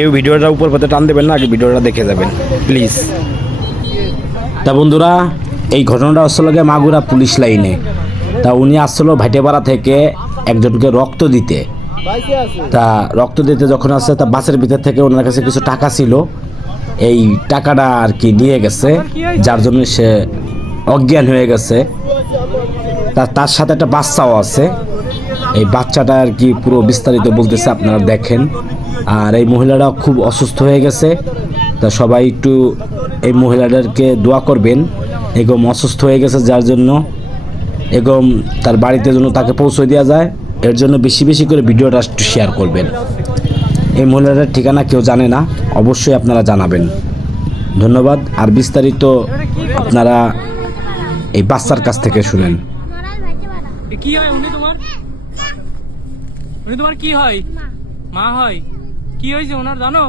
কেউ ভিডিওটা উপর পথে টান দেবেন না, আগে ভিডিওটা দেখে যাবেন প্লিজ। তা বন্ধুরা, এই ঘটনাটা আসলে মাগুরা পুলিশ লাইনে। তা উনি আসলো ভাইটেপাড়া থেকে একজনকে রক্ত দিতে। তা রক্ত দিতে যখন আসছে, তা বাসের ভিতর থেকে ওনার কাছে কিছু টাকা ছিল, এই টাকাটা আর কি নিয়ে গেছে, যার জন্য সে অজ্ঞান হয়ে গেছে। তার সাথে একটা বাচ্চাও আছে। এই বাচ্চাটা আর কি পুরো বিস্তারিত বলতেছে, আপনারা দেখেন। আর এই মহিলাটা খুব অসুস্থ হয়ে গেছে। তা সবাই একটু এই মহিলাদেরকে দোয়া করবেন। এরকম অসুস্থ হয়ে গেছে, যার জন্য এরকম তার বাড়িতে যেন তাকে পৌঁছে দেওয়া যায়, এর জন্য বেশি বেশি করে ভিডিওটা একটু শেয়ার করবেন। এই মহিলাটার ঠিকানা কেউ জানে না, অবশ্যই আপনারা জানাবেন। ধন্যবাদ। আর বিস্তারিত আপনারা এই বাচ্চার কাছ থেকে শুনেন। কি হয় উনি তোমার কি হয়? মা হয়। কি হয়েছে ওনার জানো?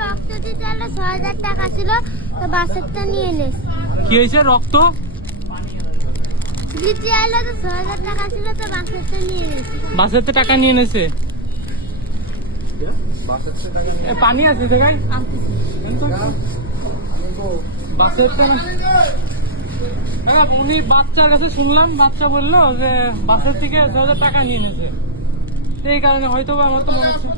রক্ত দিতে ৬০০০ টাকা ছিল, তো বাসেরটা নিয়ে এনেছে। কি হয়েছে? রক্ত দিতে আইলো তো ৬০০০ টাকা ছিল, তো বাসেরটা নিয়ে এনেছে। বাসের টাকা নিয়ে এনেছে। পানি আছে দেখাই বাসের উনি বাচ্চার কাছে শুনলাম, বাচ্চা বললো যে বাসের থেকে ৬০০০ টাকা নিয়ে এনেছে। এই কারণে হয়তো আমার তো মনে হচ্ছে